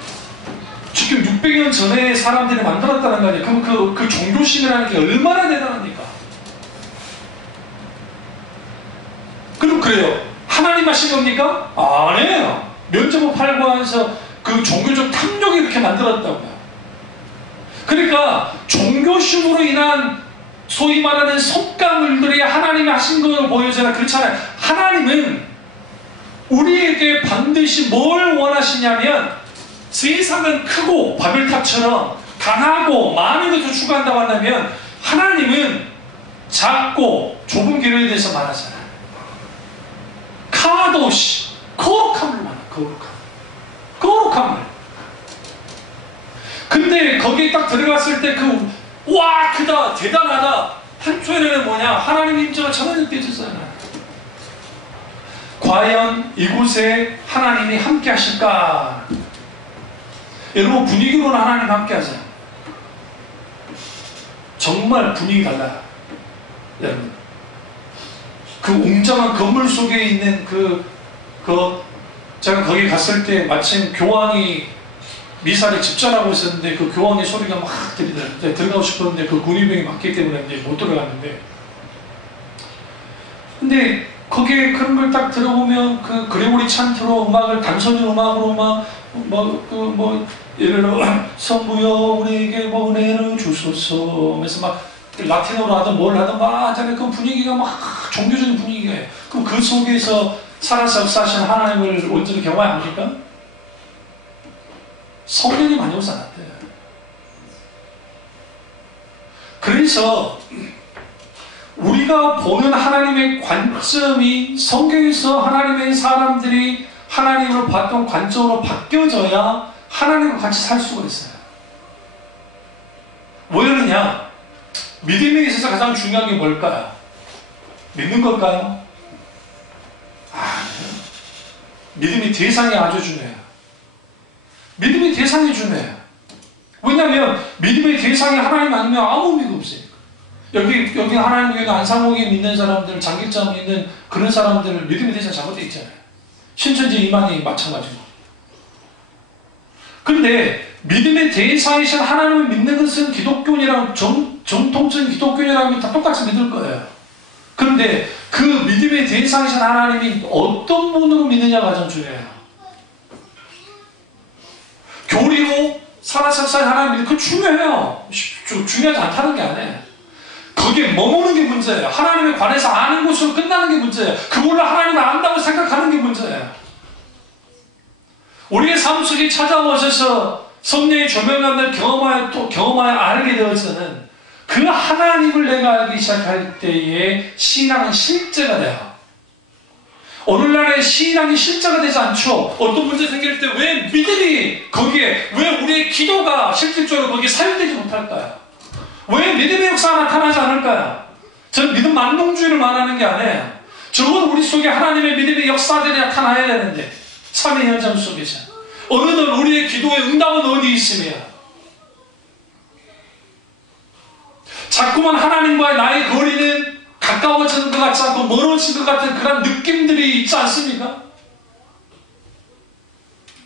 지금 600년 전에 사람들이 만들었다는 거 아니에요. 그럼 그 종교심이라는 게 얼마나 대단합니까? 그럼 그래요. 하나님 하신 겁니까? 아니에요. 면접을 팔고 하면서 그 종교적 탐욕이 이렇게 만들었다고요. 그러니까 종교심으로 인한 소위 말하는 성과물들이 하나님이 하신 걸 보여줘야 그렇잖아요. 하나님은 우리에게 반드시 뭘 원하시냐면, 세상은 크고 바벨탑처럼 강하고 많은 것을 추구한다고 한다면, 하나님은 작고 좁은 길에 대해서 말하잖아요. 카도시, 거룩함을 말해요. 거룩함을. 근데 거기에 딱 들어갔을 때 와, 크다, 대단하다. 한쪽에는 뭐냐? 하나님의 임재가 전혀 느껴지잖아요. 과연 이곳에 하나님이 함께 하실까? 여러분, 분위기로는 하나님 함께 하세요. 정말 분위기 달라요. 여러분, 그 웅장한 건물 속에 있는 제가 거기 갔을 때 마침 교황이 미사를 집전하고 있었는데, 그 교황의 소리가 막 들리더라고요. 들어가고 싶었는데 그 군의병이 많기 때문에 이제 못 들어갔는데, 근데 거기에 그런 걸 딱 들어보면 그 그레고리 찬트로 음악을 단소리 음악으로 막 예를 들어 성부여 우리에게 뭐 은혜를 주소서 하면서 막 라틴어로 하든 뭘 하든 막 하잖아요. 그 분위기가 막 종교적인 분위기예요. 그럼 그 속에서 살아서 역사하신 하나님을 온전히 경험합니까? 성령이 많이 오지 않았대요. 그래서 우리가 보는 하나님의 관점이 성경에서 하나님의 사람들이 하나님을 봤던 관점으로 바뀌어져야 하나님과 같이 살 수가 있어요. 왜 그러냐? 믿음에 있어서 가장 중요한 게 뭘까요? 믿는 걸까요? 아니요. 믿음의 대상이 아주 중요해요. 믿음의 대상이 중요해요. 왜냐하면 믿음의 대상이 하나님 아니면 아무 의미가 없어요. 여기 하나님 교회 안상옥에 믿는 사람들, 장기점 믿는 그런 사람들을 믿음의 대상이 잘못되어 있잖아요. 신천지 이만희 마찬가지고. 그런데 믿음의 대상이신 하나님을 믿는 것은 기독교인이랑 정통적인 기독교인이랑 다 똑같이 믿을 거예요. 그런데 그 믿음의 대상이신 하나님이 어떤 분으로 믿느냐가 가장 중요해요. 교리로 살아서 하나님 믿는 거 중요해요. 중요하지 않다는 게 아니에요. 거기에 머무는 게 문제예요. 하나님에 관해서 아는 것으로 끝나는 게 문제예요. 그걸로 하나님을 안다고 생각하는 게 문제예요. 우리의 삶 속에 찾아오셔서 성령의 조명감을 경험하여 알게 되어서는 그 하나님을 내가 알기 시작할 때에 신앙은 실제가 돼요. 오늘날의 신앙이 실제가 되지 않죠. 어떤 문제 생길 때 왜 믿음이 거기에, 왜 우리의 기도가 실질적으로 거기에 사용되지 못할까요? 왜 믿음의 역사가 나타나지 않을까요? 저는 믿음 만능주의를 말하는 게 아니에요. 적어도 우리 속에 하나님의 믿음의 역사들이 나타나야 되는데, 삶의 현장 속에서 어느덧 우리의 기도의 응답은 어디 있으며, 자꾸만 하나님과의 나의 거리는 가까워지는 것 같지 않고 멀어지는 것 같은 그런 느낌들이 있지 않습니까?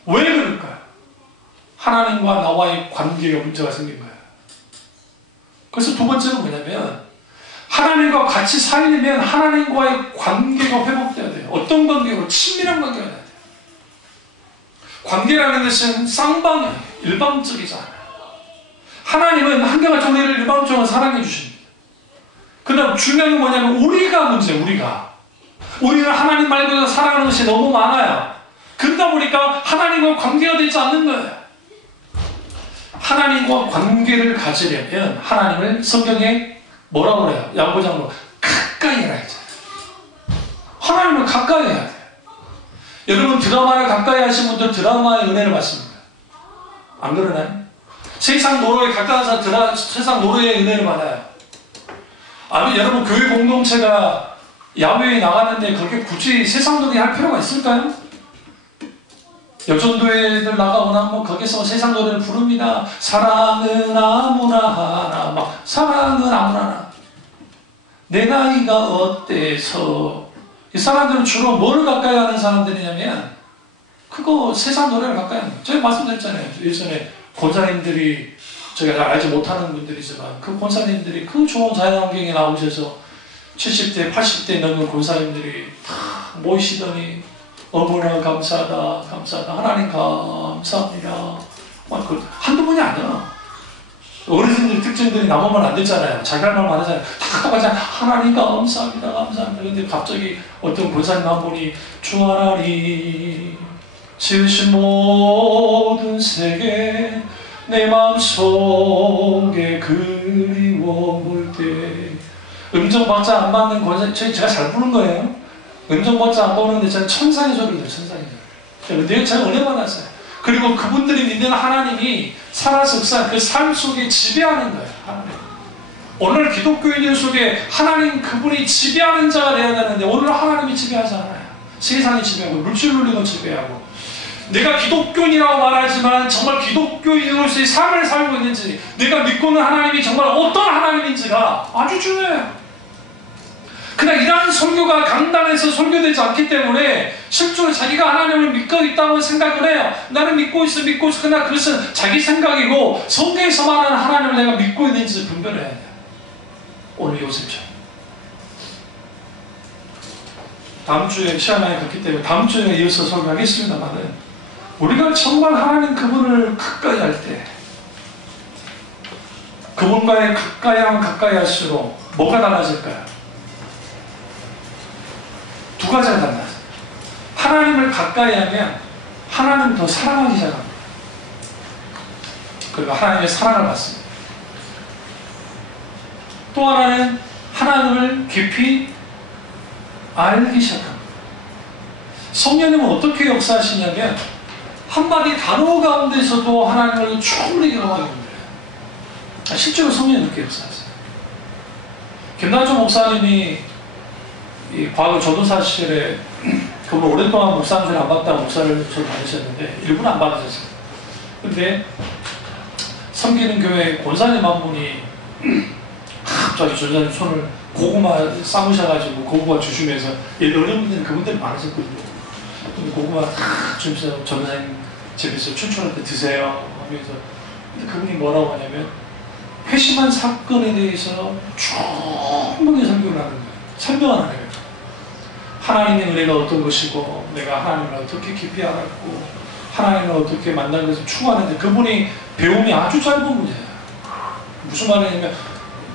왜 그럴까요? 하나님과 나와의 관계에 문제가 생긴 거예요. 그래서 두 번째는 뭐냐면, 하나님과 같이 살려면 하나님과의 관계가 회복돼야 돼요. 어떤 관계로? 친밀한 관계가 돼야 돼요. 관계라는 것은 쌍방향이에요. 일방적이지 않아요. 하나님은 한결같이 우리를 일방적으로 사랑해 주십니다. 그다음 중요한 건 뭐냐면 우리가 문제, 우리는 하나님 말고 살아가는 것이 너무 많아요. 그러다 보니까 하나님과 관계가 되지 않는 거예요. 하나님과 관계를 가지려면 하나님을 성경에 뭐라고 그래요? 야고보장로 가까이 해라 했잖아요. 하나님을 가까이 해야 돼요. 여러분 드라마를 가까이 하신 분들 드라마의 은혜를 받습니다. 안 그러나요? 세상 노래에 가까워서 세상 노래의 은혜를 받아요. 아니 여러분 교회 공동체가 야외에 나갔는데 그렇게 굳이 세상 노래 할 필요가 있을까요? 여전도회들 나가거나 뭐 거기서 세상 노래를 부릅니다. 사랑은 아무나 하나, 막 사랑은 아무나 하나. 내 나이가 어때서? 이 사람들은 주로 뭘 가까이 하는 사람들이냐면 그거 세상 노래를 가까이 하는 거예요. 제가 말씀드렸잖아요. 예전에 권사님들이 제가 잘 알지 못하는 분들이지만 그 권사님들이 그 좋은 자연환경에 나오셔서 70대, 80대 넘은 권사님들이 다 모이시더니 어머나 감사하다, 감사하다, 하나님 감사합니다. 막 그 한두 분이 아니야. 어르신들 특징들이 나오면 안 됐잖아요. 자기 할 말만 하잖아요. 다 똑같잖아요. 하나님 감사합니다, 감사합니다. 근데 갑자기 어떤 권사님 한 분이 주 하나님 지으신 모든 세계 내 마음속에 그리워올 때 음정박자 안 맞는 권사, 제가 잘 부른 거예요. 음정박자 안 보는데 저는 천상의 소리를 천상의 소리. 내가 제가 은혜 받았어요. 그리고 그분들이 믿는 하나님이 살아서 그 삶 속에 지배하는 거예요. 하나님. 오늘 기독교인들 속에 하나님 그분이 지배하는 자가 되어야 되는데 오늘 하나님이 지배하지 않아요. 세상이 지배하고 물질 논리가 지배하고 내가 기독교인이라고 말하지만 정말 기독교인으로서의 삶을 살고 있는지 내가 믿고 있는 하나님이 정말 어떤 하나님인지가 아주 중요해요. 그냥 이러한 설교가 강단에서 설교되지 않기 때문에 실제로 자기가 하나님을 믿고 있다고 생각을 해요. 나는 믿고 있어. 그러나 그것은 자기 생각이고 성경에서 말하는 하나님을 내가 믿고 있는지 분별해야 돼요. 오늘 요셉처럼. 다음 주에 시간이 갔기 때문에 다음 주에 이어서 설교하겠습니다만은 우리가 정말 하나님 그분을 가까이 할 때 그분과의 가까이 하면 가까이 할수록 뭐가 달라질까요? 두 가지가 달라요. 하나님을 가까이 하면 하나님을 더 사랑하기 시작합니다. 그리고 하나님의 사랑을 받습니다. 또 하나는 하나님을 깊이 알기 시작합니다. 성령님은 어떻게 역사하시냐면 한마디 단어 가운데서도 하나님을 충분히 경험하게 됩니다. 실제로 성령이 그렇게 역사하세요. 김남준 목사님이 이 과거 전도사 시절에 그분 오랫동안 목사님을 안 받다가 목사를 저 받으셨는데 일부러 안 받으셨어요. 근데 섬기는 교회 권사님 한 분이 갑자기 전사님 손을 고구마 삶으셔가지고 고구마 주시면서 어려운 분들은 그분들이 많으셨거든요. 근데 고구마 탁 주면서 전사님 집에서 춘천할 때 드세요 하면서 근데 그분이 뭐라고 하냐면 회심한 사건에 대해서 충분히 설교를 하는 거예요. 설명을 하는 거예요. 하나님의 은혜가 어떤 것이고 내가 하나님을 어떻게 깊이 알았고 하나님을 어떻게 만난 것을 추구하는데 그분이 배움이 아주 짧은 분이에요. 무슨 말이냐면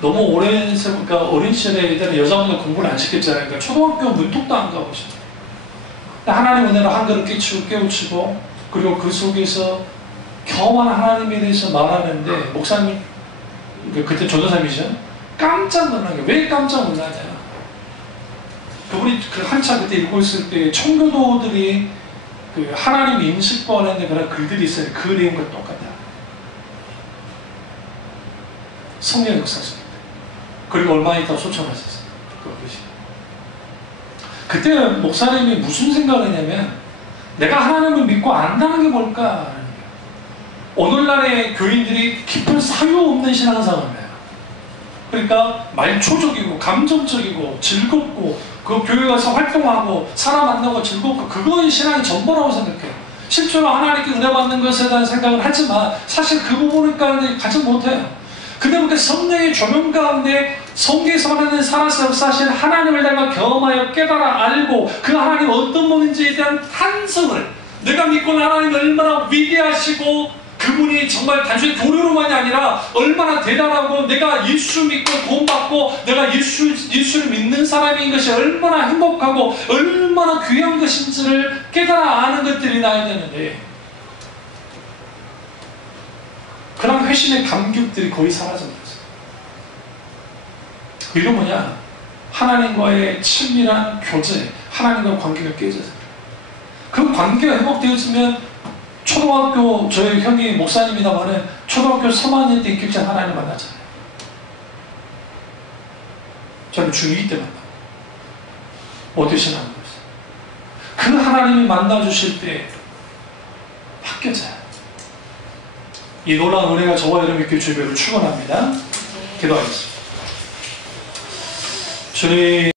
너무 오랜 그러니까 어린 시절에 일단 여자분들 공부를 안 시켰잖아요. 그러니까 초등학교 문턱도 안 가보셨어요. 하나님 은혜로 한 그릇 깨우치고 그리고 그 속에서 경험한 하나님에 대해서 말하는데 목사님 그때 전도사님이죠. 깜짝 놀란 게 왜 깜짝 놀라냐? 그분이 그 한참 그때 읽고 있을 때 청교도들이 그 하나님 인식권에 그런 글들이 있어요. 그 내용과 똑같아요. 성령 역사입니다. 그리고 얼마 있다 소천하셨어요. 그것이. 그때 목사님이 무슨 생각을 했냐면 내가 하나님을 믿고 안다는 게 뭘까? 오늘날의 교인들이 깊은 사유 없는 신앙생활을 해요. 그러니까 말초적이고 감정적이고 즐겁고 그 교회 가서 활동하고 사람 만나고 즐겁고 그거의 신앙이 전부라고 생각해요. 실제로 하나님께 은혜 받는 것에 대한 생각을 하지만 사실 그 부분을 가운데 가지 못해요. 근데 그렇게 성령의 조명 가운데 성경에서 말하는 살아서 역사하신 하나님을 내가 경험하여 깨달아 알고 그 하나님 어떤 분인지에 대한 탄성을 내가 믿고 있는 하나님이 얼마나 위대하시고 그 그분이 정말 단순히 돈으로만이 아니라 얼마나 대단하고 내가 예수 믿고 구원받고 내가 예수를 믿는 사람인 것이 얼마나 행복하고 얼마나 귀한 것인지를 깨달아 아는 것들이 나야 되는데 그런 회심의 감격들이 거의 사라진 거죠. 그 이유는 뭐냐? 하나님과의 친밀한 교제, 하나님과 관계가 깨져서 그 관계가 회복되었으면 초등학교 저희 형이 목사님이다마는 초등학교 3학년 때 입교자 하나님 만났잖아요. 저는 중2 때 만났고 오디션 하는 거였어요. 그 하나님이 만나주실 때 바뀌어져요. 이 놀라운 은혜가 저와 여러분의 교회 주변으로 충만합니다. 기도하겠습니다. 주님